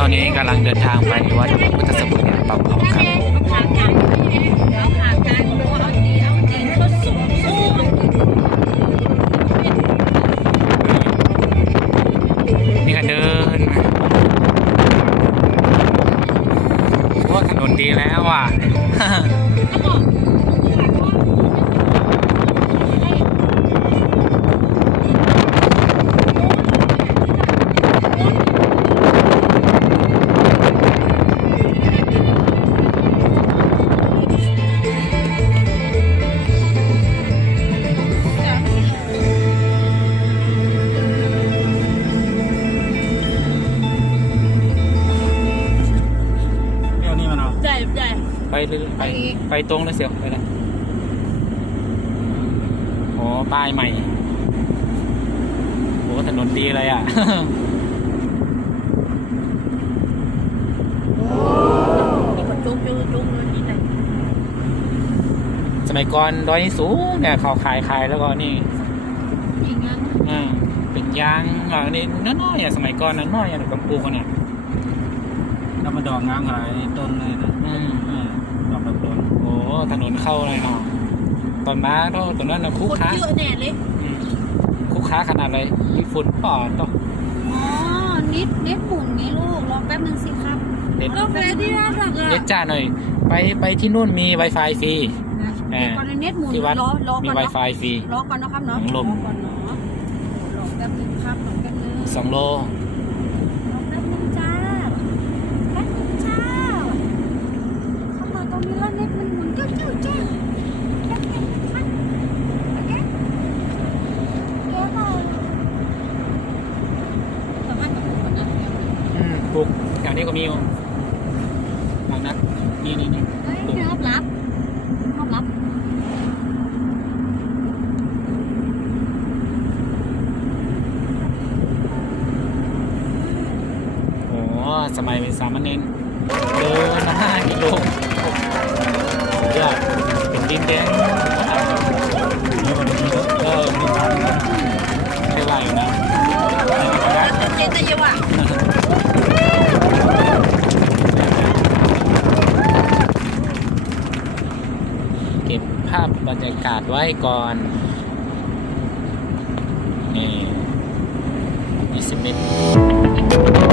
ตอนนี้กำลังเดินทางไปวัดพุทธสมุทรปาเขาครับนี่ก็เดินว่าถนนดีแล้วอะ ตรงเลยเสียวไปเลยโอ้ป้ายใหม่โอ้ถนนดีเลยอะมีคนจุกจุกจุกเลยที่ไหนสมัยก่อนดอยนี่สูงเนี่ยเขาขายขายแล้วก็นี่อีกงั้นอ่าเป็นยางอ่านี่น้อยๆอะสมัยก่อนนะน้อยอะกับปลูกกันเนี่ยแล้วมาดอกงามหลายต้นเลยนะ อืมเออดอกแบบต้นโอ้ถนนเข้าเลยเนาะตอนมาเท่าตอนนั้นนะคคุกนค้าเยอะแน่เลยอืมคุกค้าขนาดเลยมีฝุ่นปอดต้องอ๋อนิดนิดหมุนไงลูกรอแป๊บนึงสิครับเน็ตกาแฟที่น่ารักอะเน็ตจ้าหน่อย ไปไปที่นู่นมี Wi-Fi ฟรี นะเออก่อนเน็ตหมุนที่วัดรอรอมี ก่อนเนาะ Wi-Fi ฟรีรอก่อนนะครับเนาะหนังลมรอก่อนเนาะรอแป๊บนึงครับรอแป๊บนึงสองโล รอแป๊บนึงจ้าแป๊บนึงจ้าเข้ามาตรงนี้แล้วเน็ตมันหมุนจิ้วจิ้วจิ้วแป๊บนึงครับโอเคเดี๋ยวก่อนสามารถกับผมก่อนนะเดี๋ยว อืมปลูกแถวนี้ก็มีอยู่บางนัดนี่นี่นี่ เฮ้ยเดี๋ยวรับรับรับรับ โอ้ สมัยเป็นสามเณรเดินห้ากิโลสุดยอดเป็นดินแดงเยอะกว่านี้เยอะเออมีทางใช่ว่าอยู่นะเจนจะเยอะอะเก็บภาพบรรยากาศไว้ก่อนนี่ยี่สิบเมตร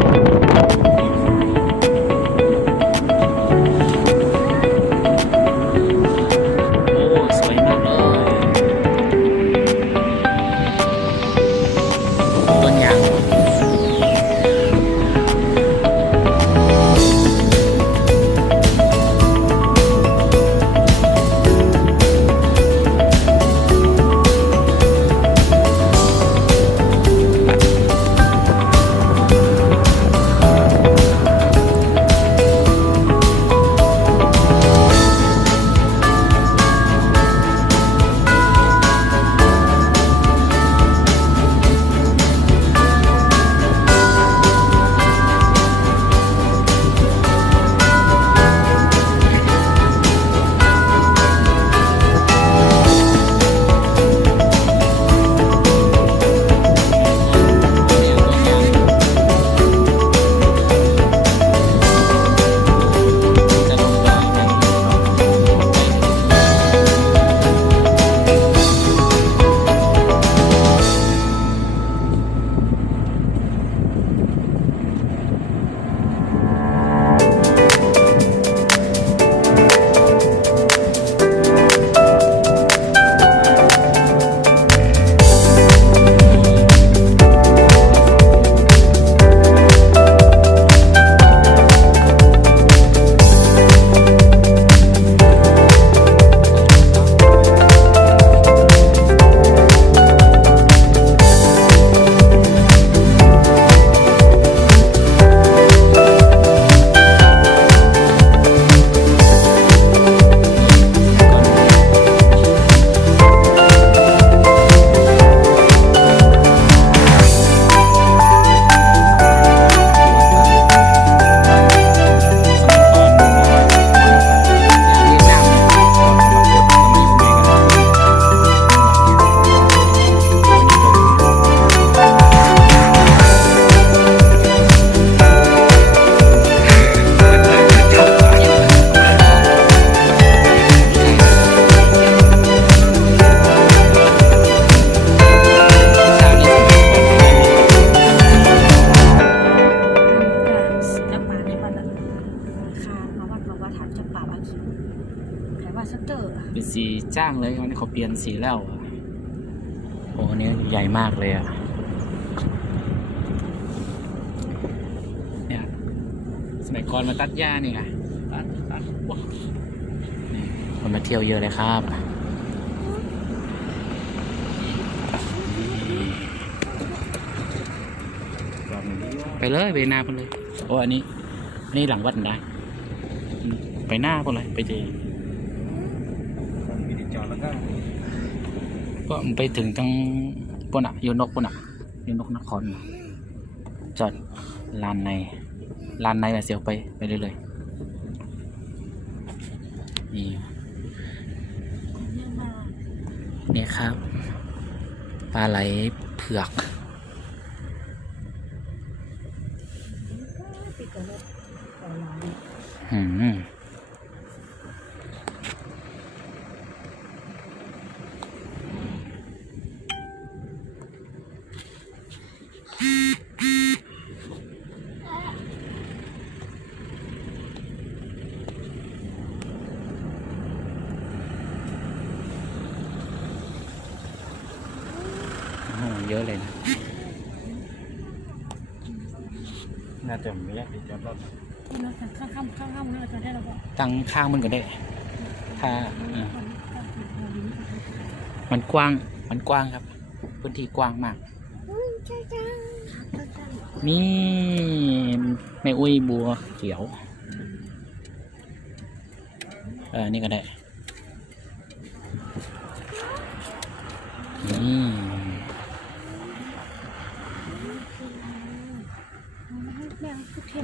เขาเปลี่ยนสีแล้วอะโอ้อันนี้ใหญ่มากเลยอะเนี่ยสมัยก่อนมาตัดหญ้านี่ไงตัดตัดว้าวนี่คนมาเที่ยวเยอะเลยครับไปเลยไปหน้าไปเลยโอ้อันนี้อันนี้หลังวัดนะ ไปหน้าไปเลยไปเจอ ก็ไปถึงตั้งปนอะโยนกปนอะโยนกนครจอดลานในลานในแบบเสียวไปไปเรื่อยๆนี่นี่ครับปลาไหลเผือกอืมโอ้โห เยอะเลยนะ น่าจะไม่ยากติดจอดรถคุณเราข้างข้างข้างข้างเราจะได้เราบอกตั้งข้างมันก็ได้ ถ้าเออมันกว้าง มันกว้างครับ พื้นที่กว้างมาก ใช่จ้า นี่แม่อุ้ยบัวเขียว เออ นี่ก็ได้ นี่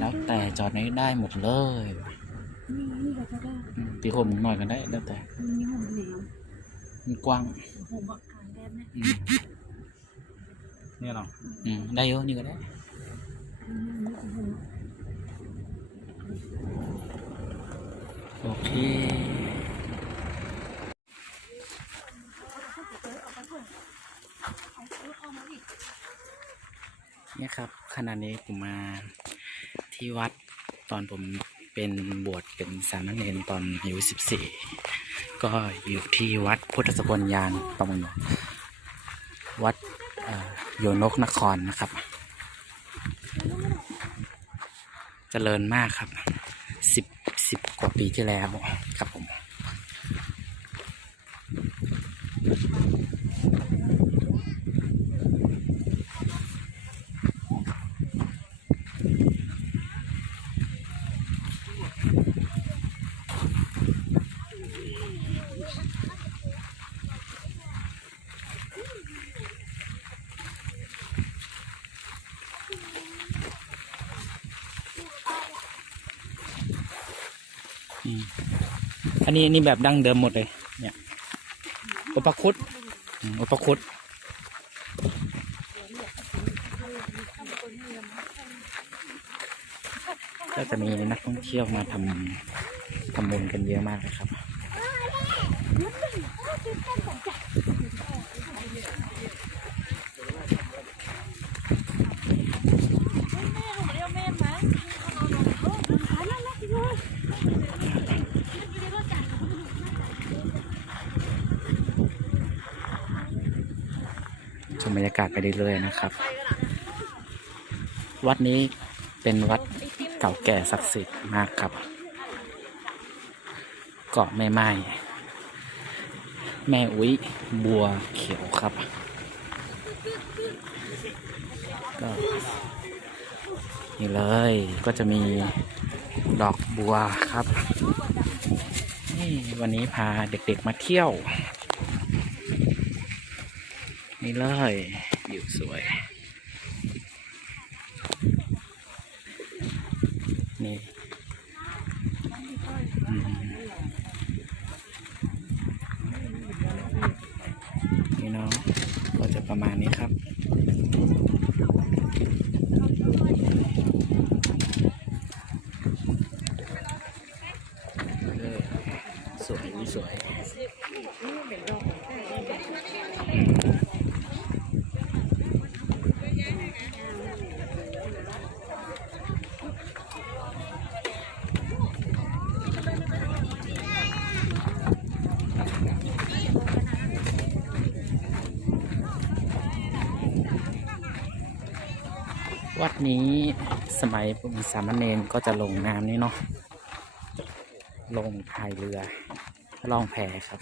แล้วแต่จอดไหนได้หมดเลยนี่นี่เราจะได้อืมตีโคมหน่อยก็ได้ แล้วแต่มีหอมเหนียวมันกว้างผมบอกกลางแดนนะอืมเนี่ยเนาะอืมได้เยอะนี่ก็ได้ โอเค เนี่ยครับขณะนี้ผมมาที่วัดตอนผมเป็นบวชเป็นสามเณรตอนอายุสิบสี่ก็อยู่ที่วัดพุทธสกลยานตำบลวัดโยนกนครนะครับ เจริญมากครับสิบสิบกว่าปีที่แล้วครับผม อันนี้นี่แบบดั้งเดิมหมดเลย เนี่ยอุปคุตอุปคุตก็จะมีนักท่องเที่ยวมาทำทำบุญกันเยอะมากเลยครับ ชมบรรยากาศไปเรื่อยๆนะครับ วัดนี้เป็นวัดเก่าแก่ศักดิ์สิทธิ์มากครับ เกาะแม่ไม้แม่อุ้ยบัวเขียวครับก็นี่เลยก็จะมีดอกบัวครับ นี่วันนี้พาเด็กๆมาเที่ยว นี่เลยอยู่สวย นี่อืมนี่เนาะก็จะประมาณนี้ครับ เออสวยสวย วัดนี้สมัยผมสามเณรก็จะลงน้ำนี่เนาะลงพายเรือล่องแพครับ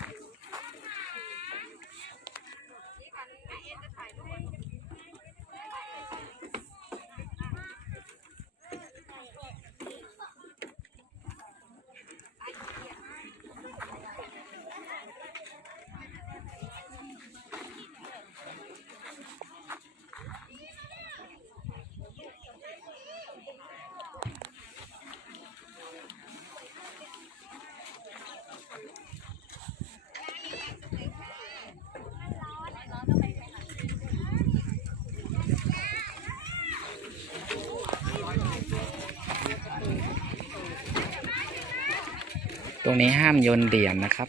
ตรงนี้ห้ามโยนเหรียญนะครับ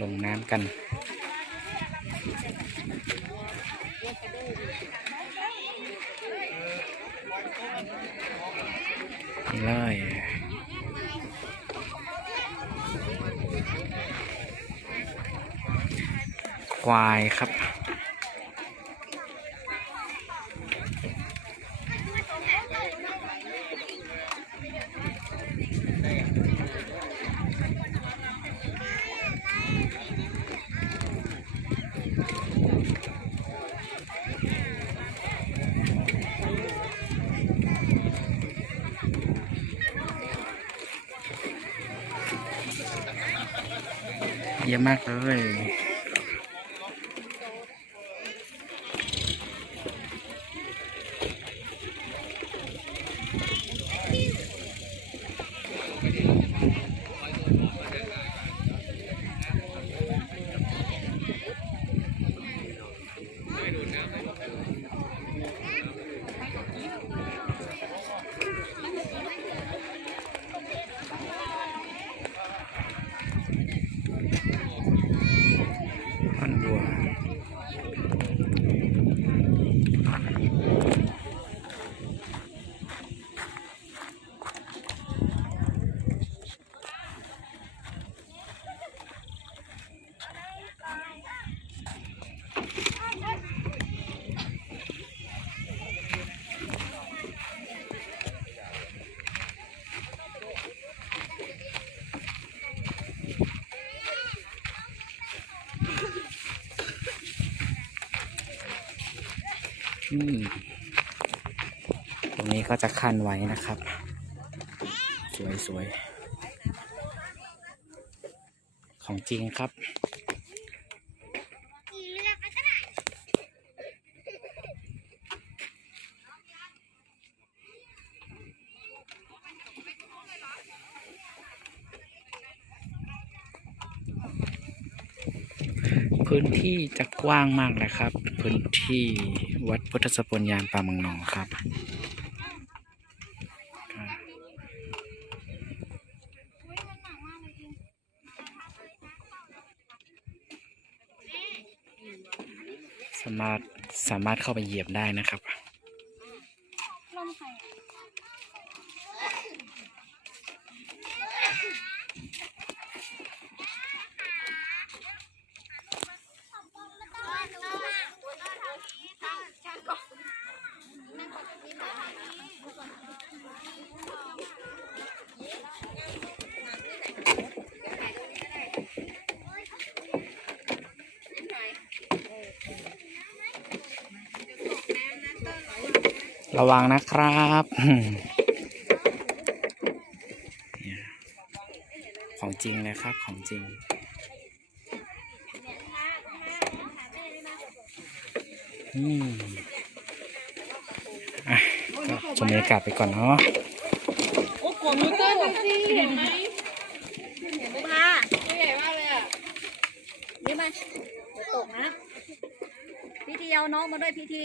ลงน้ำกัน เลยควายครับ เยอะมากเลย ตรงนี้ก็จะคันไว้นะครับ สวยสวยๆของจริงครับ พื้นที่จะกว้างมากเลยครับ พื้นที่วัดพุทธสปญญาณป่ามังนองครับ สามารถสามารถเข้าไปเหยียบได้นะครับ ระวังนะครับเนี่ยของจริงเลยครับของจริง อืมอะก็ชมบรรยากาศไปก่อนเนาะโอ้โหมือเต้นสิเห็นไหมมาตัวใหญ่มากเลยอะนี่มาเดี๋ยวตกนะ พี่ทีเอาน้องมาด้วยพี่ที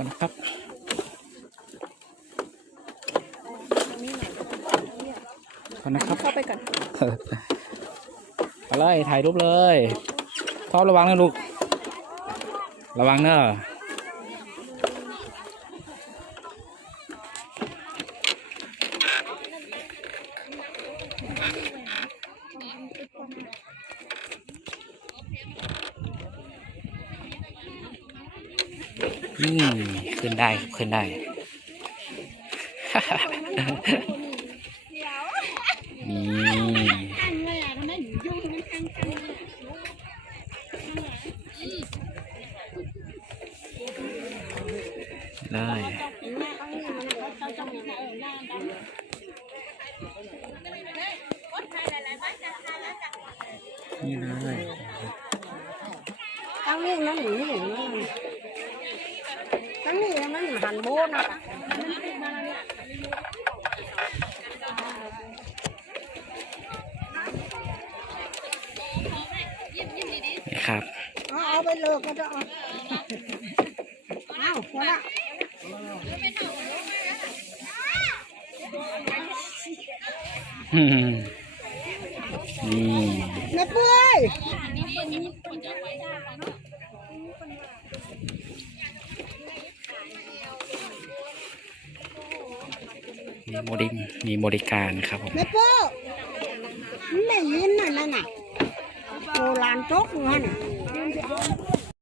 ก่อนนะครับก่อนนะครับ เข้าไปก่อนไปเลยถ่ายรูปเลยท็อประวังนะลูก ระวังเนอะ นี่ ขึ้นได้ นะครับเอาเอาไปเลยก็จะเอาเอาพอละอืมนี่แม่ปุ้ยมีบริมีบริการครับผมแม่ปุ้ยไม่ยินน่ะนั่นน่ะ chốt luôn nè?